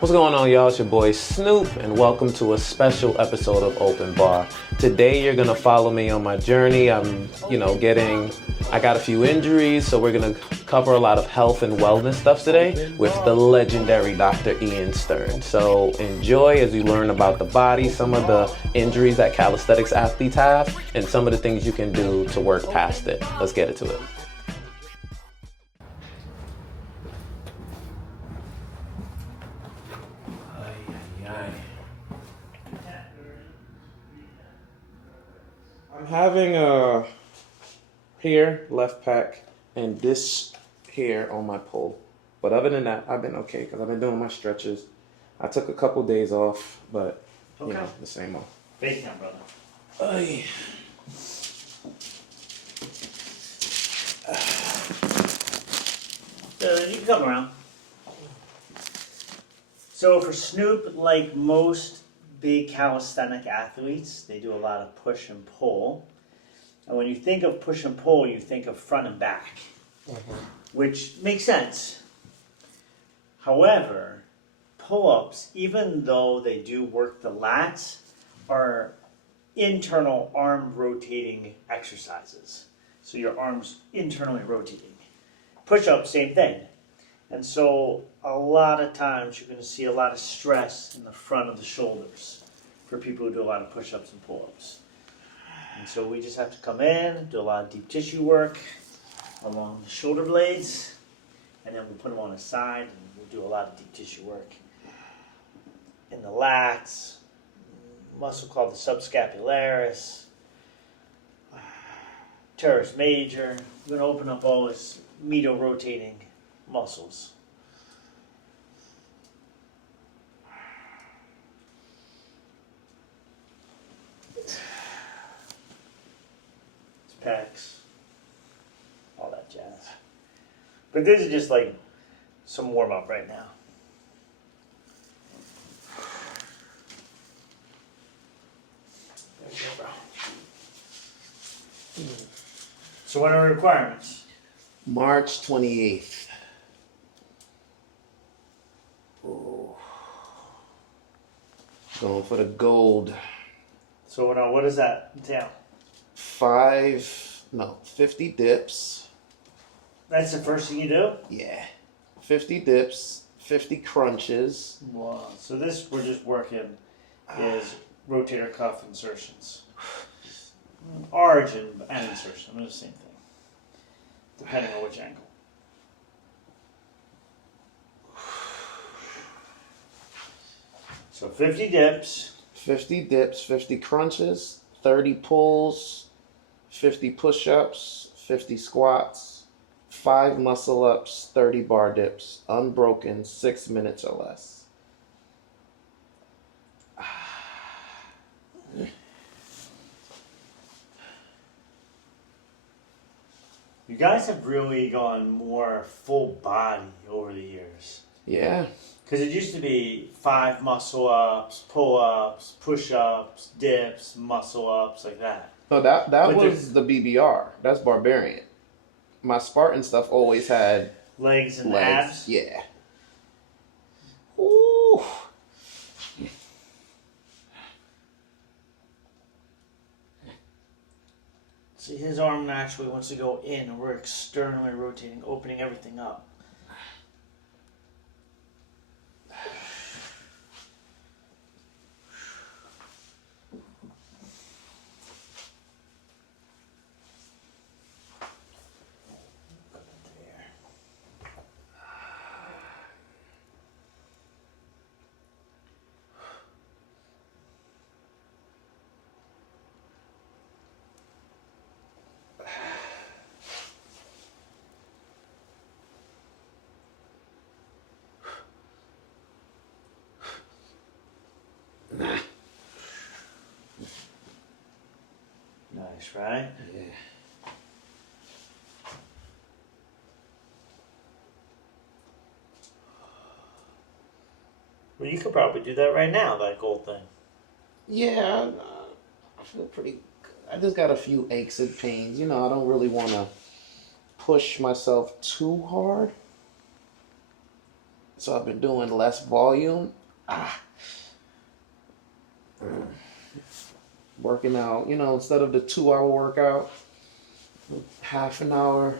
What's going on, y'all? It's your boy Snoop, and welcome to a special episode of Open Bar. Today, you're gonna follow me on my journey. I got a few injuries, so we're gonna cover a lot of health and wellness stuff today with the legendary Dr. Ian Stern. So enjoy as you learn about the body, some of the injuries that calisthenics athletes have, and some of the things you can do to work past it. Let's get into it. I'm having a here, left pack, and this here on my pull. But other than that, I've been okay because I've been doing my stretches. I took a couple days off, but the same old. Face down, brother. Ay. You can come around. So for Snoop, like most big calisthenic athletes, they do a lot of push and pull. And when you think of push and pull, you think of front and back, which makes sense. However, pull-ups, even though they do work the lats, are internal arm rotating exercises. So your arm's internally rotating. Push-ups, same thing. And so a lot of times you're going to see a lot of stress in the front of the shoulders for people who do a lot of push-ups and pull-ups. And so we just have to come in, do a lot of deep tissue work along the shoulder blades, and then we'll put them on the side and we'll do a lot of deep tissue work in the lats, muscle called the subscapularis, teres major. We're going to open up all this medial-rotating muscles. It's pecs, all that jazz. But this is just like some warm up right now. There you go, bro. So what are the requirements? March 28th. Ooh. Going for the gold. So now what does that entail? 50 dips. That's the first thing you do? Yeah. 50 dips, 50 crunches. Wow. So this we're just working is rotator cuff insertions. Origin and insertion, they're the same thing. Depending on which angle. So 50 dips. 50 dips, 50 crunches, 30 pulls, 50 push-ups, 50 squats, 5 muscle-ups, 30 bar dips, unbroken, 6 minutes or less. You guys have really gone more full body over the years. Yeah. Because it used to be 5 muscle-ups, pull-ups, push-ups, dips, muscle-ups, like that. No, that was the BBR. That's Barbarian. My Spartan stuff always had legs and abs? Yeah. Ooh. See, his arm naturally wants to go in, and we're externally rotating, opening everything up. Nice, right? Yeah. Well, you could probably do that right now, that gold thing. Yeah, I feel pretty good. I just got a few aches and pains. I don't really want to push myself too hard. So I've been doing less volume. Working out, instead of the 2-hour workout, half an hour,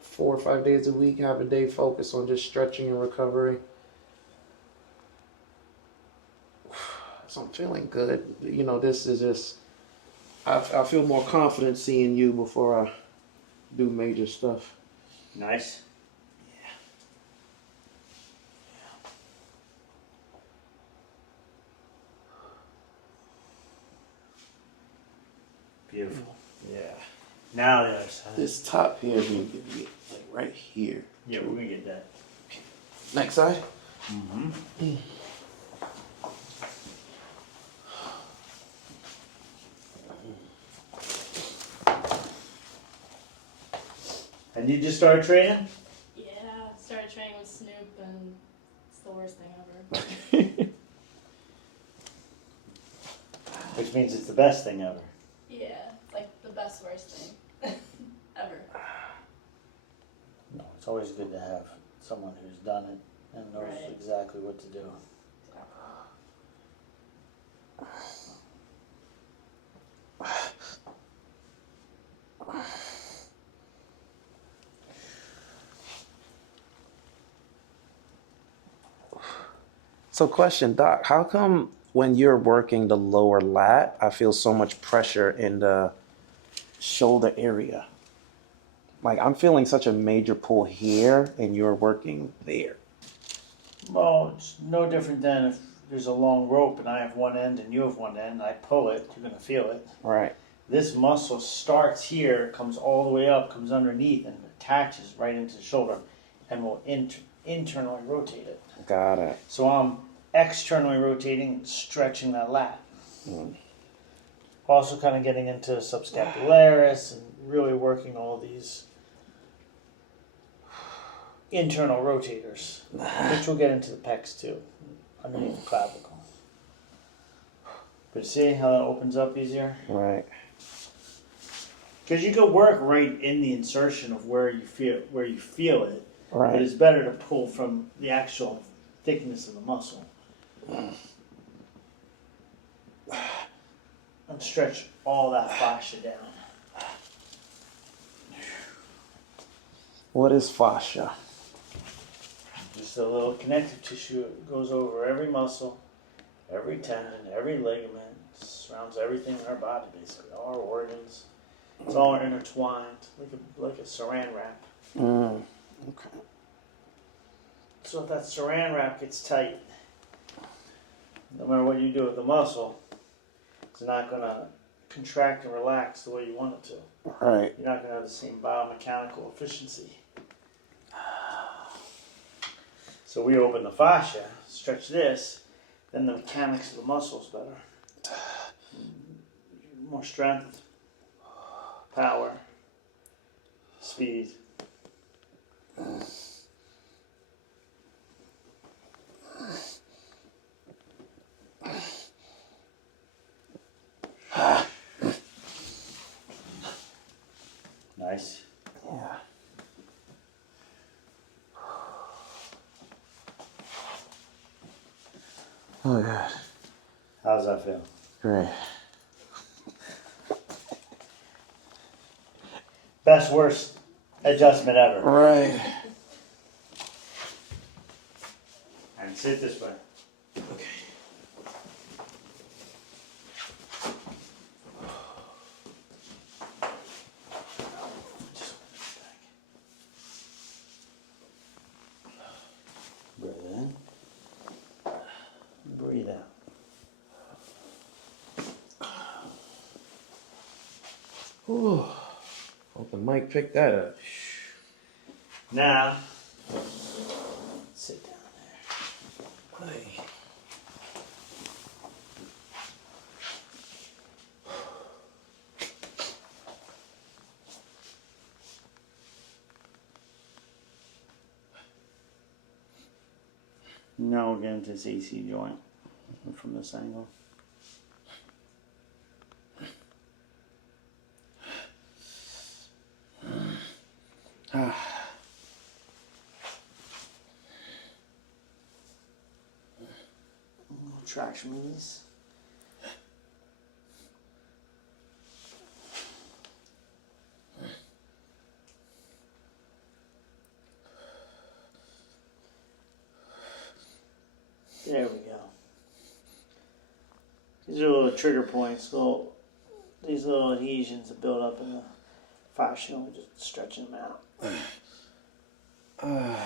4 or 5 days a week, have a day focused on just stretching and recovery. So I'm feeling good. This is just, I feel more confident seeing you before I do major stuff. Nice. Beautiful. Yeah. Now the other side. This top here is going to be like right here. Yeah, we're going to get that. Next side? Mm-hmm. And you just started training? Yeah, started training with Snoop and it's the worst thing ever. Which means it's the best thing ever. Yeah, it's like the best worst thing ever. No, it's always good to have someone who's done it and knows Right. exactly what to do. So question, Doc, how come when you're working the lower lat, I feel so much pressure in the shoulder area? Like I'm feeling such a major pull here and you're working there. Well, it's no different than if there's a long rope and I have one end and you have one end, I pull it, you're going to feel it. Right. This muscle starts here, comes all the way up, comes underneath, and attaches right into the shoulder and will internally rotate it. Got it. So I'm externally rotating, stretching that lat. Also kind of getting into subscapularis and really working all these internal rotators, which we'll get into the pecs too, underneath the clavicle. But see how that opens up easier? Right. Because you can work right in the insertion of where you feel it, Right. but it's better to pull from the actual thickness of the muscle. And stretch all that fascia down. What is fascia? Just a little connective tissue that goes over every muscle, every tendon, every ligament, surrounds everything in our body basically, all our organs. It's all intertwined, like a saran wrap. Okay. So if that saran wrap gets tight, no matter what you do with the muscle, it's not going to contract and relax the way you want it to. Right. You're not going to have the same biomechanical efficiency. So we open the fascia, stretch this, then the mechanics of the muscles better. More strength, power, speed. Nice. Yeah. Oh God. How's that feel? Great. Best worst adjustment ever. Right. And sit this way. Okay. Breathe in. Breathe out. Ooh. Hope the mic picked that up. Now, sit down there. Hey. Now we'll get into this AC joint from this angle. traction release. There we go. These are little trigger points, these little adhesions that build up in the fascia. We're just stretching them out. And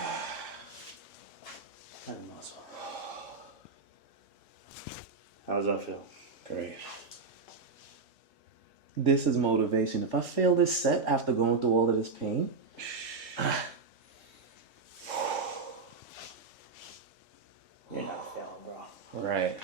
muscle. How does that feel? Great. This is motivation. If I fail this set after going through all of this pain, you're not failing, bro. right.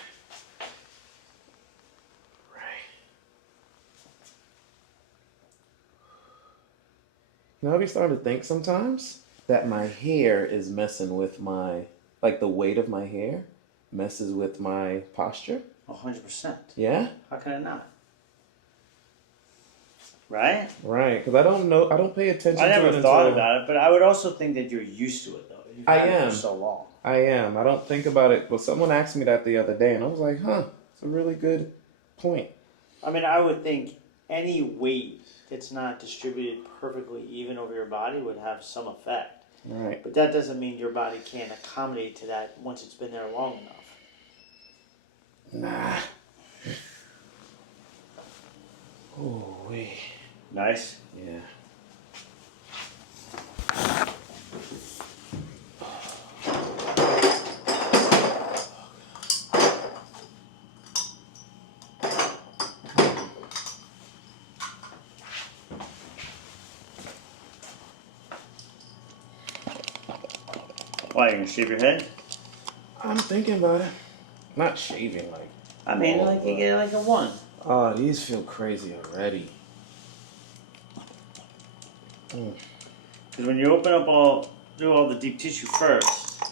You know, I'll be starting to think sometimes that my hair is messing with my, like the weight of my hair messes with my posture. 100%. Yeah? How can it not? Right? Right, because I don't pay attention to it. I never thought about it, but I would also think that you're used to it, though. You've had it for so long. I am. I don't think about it. Well, someone asked me that the other day, and I was like, huh, it's a really good point. I mean, I would think any weight that's not distributed perfectly even over your body would have some effect. Right. But that doesn't mean your body can't accommodate to that once it's been there long enough. Nah. Oh, wait. Nice. Yeah. Why, you gonna shave your head? I'm thinking about it. Not shaving, like. I mean, like you get like a 1. Oh, these feel crazy already. Because when you open up do all the deep tissue first,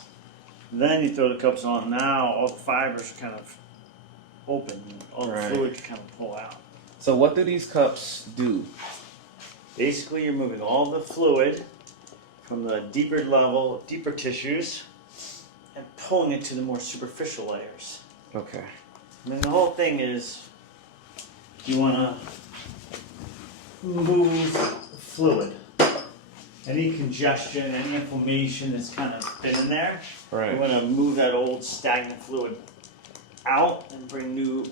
then you throw the cups on. Now all the fibers are kind of open, and all the fluid can kind of pull out. So what do these cups do? Basically, you're moving all the fluid from the deeper level, deeper tissues, and pulling it to the more superficial layers. Okay. I mean, the whole thing is you want to move fluid. Any congestion, any inflammation that's kind of been in there, Right. you want to move that old stagnant fluid out and bring new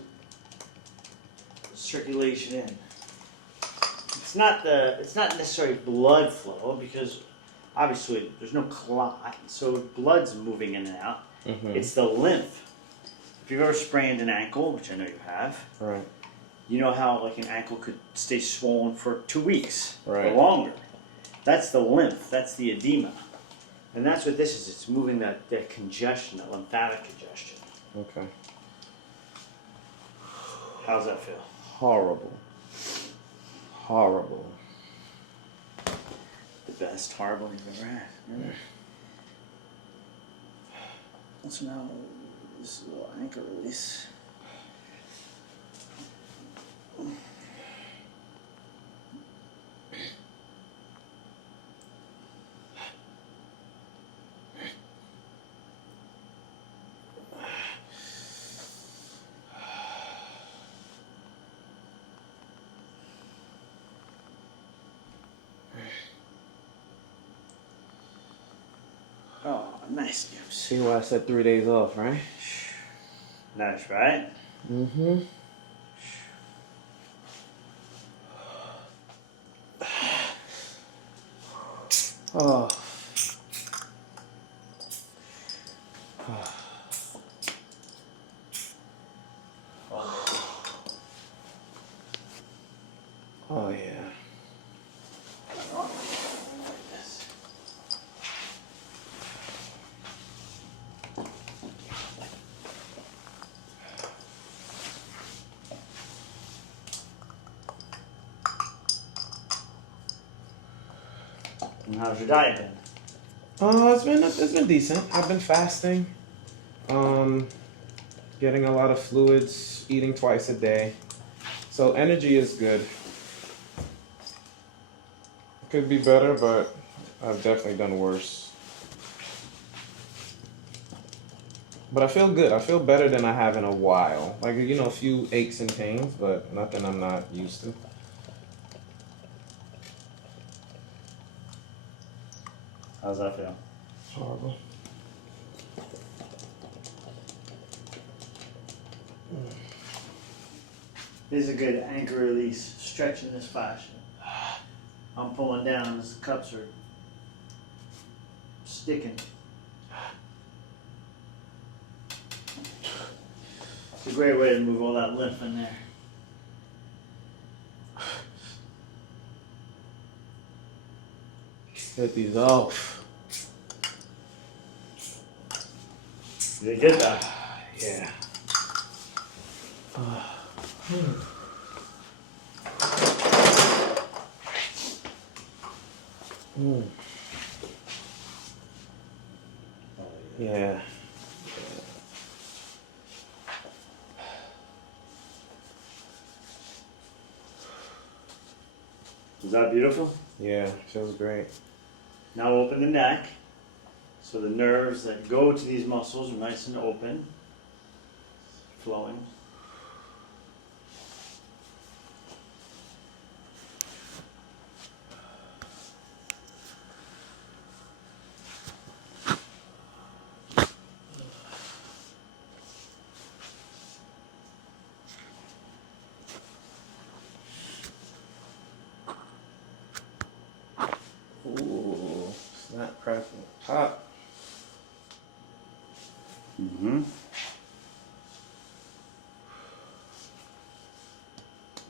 circulation in. It's not necessarily blood flow, because obviously there's no clot, so blood's moving in and out. Mm-hmm. It's the lymph. If you've ever sprained an ankle, which I know you have, Right. you know how like an ankle could stay swollen for 2 weeks or Right. longer. That's the lymph. That's the edema. And that's what this is. It's moving that congestion, that lymphatic congestion. Okay. How's that feel? Horrible. Horrible. The best horrible you've ever had. Really? So now, this little ankle release. Oh, nice news. See why I said 3 days off, right? Nice, right? Mm-hmm. Oh. Oh, yeah. And how's your diet been? It's been decent. I've been fasting, getting a lot of fluids, eating twice a day. So energy is good. Could be better, but I've definitely done worse. But I feel good. I feel better than I have in a while. Like, you know, a few aches and pains, but nothing I'm not used to. How's that feel? Horrible. This is a good anchor release. Stretching this fascia. I'm pulling down. These cups are sticking. It's a great way to move all that lymph in there. Get these off. You get that? Yeah. Mm. Yeah. Is that beautiful? Yeah, feels great. Now open the neck. So the nerves that go to these muscles are nice and open, flowing. Ooh, snap, crackle, pop. Mm-hmm.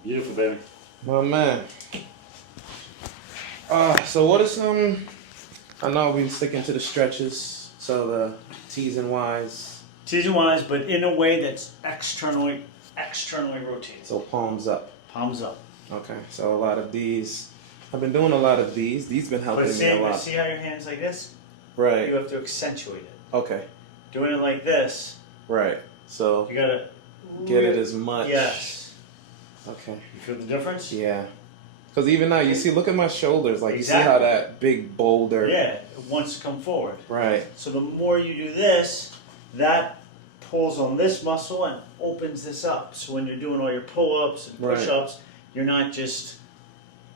Beautiful, baby. My man. So what is some? I know we're sticking to the stretches, so the T's and Y's. T's and Y's, but in a way that's externally rotated. So palms up. Palms up. Okay, so a lot of these. I've been doing a lot of these. These been helping me a lot. See how your hand's like this? Right. You have to accentuate it. Okay. Doing it like this, Right. So you gotta get it as much. Yes. Okay. You feel the difference? Yeah. Because even now, you see, look at my shoulders. Like, you see how Exactly. that big boulder. Yeah, it wants to come forward. Right. So the more you do this, that pulls on this muscle and opens this up. So when you're doing all your pull-ups and Right. push-ups, you're not just,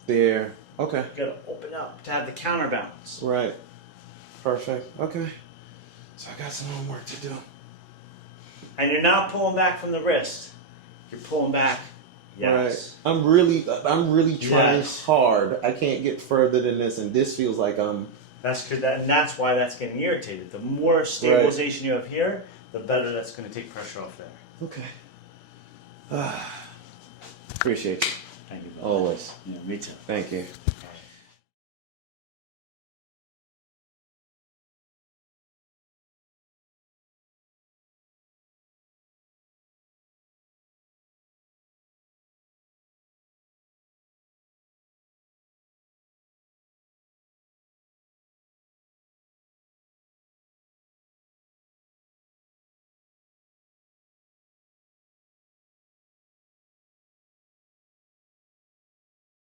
There. Okay. you gotta open up to have the counterbalance. Right. Perfect. Okay. So I got some homework to do. And you're not pulling back from the wrist. You're pulling back. Yes. Right. I'm really trying Yes. hard. I can't get further than this, and this feels like I'm. That's good. And that's why that's getting irritated. The more stabilization you have here, the better that's going to take pressure off there. Okay. Appreciate you. Thank you. Always. Yeah, me too. Thank you.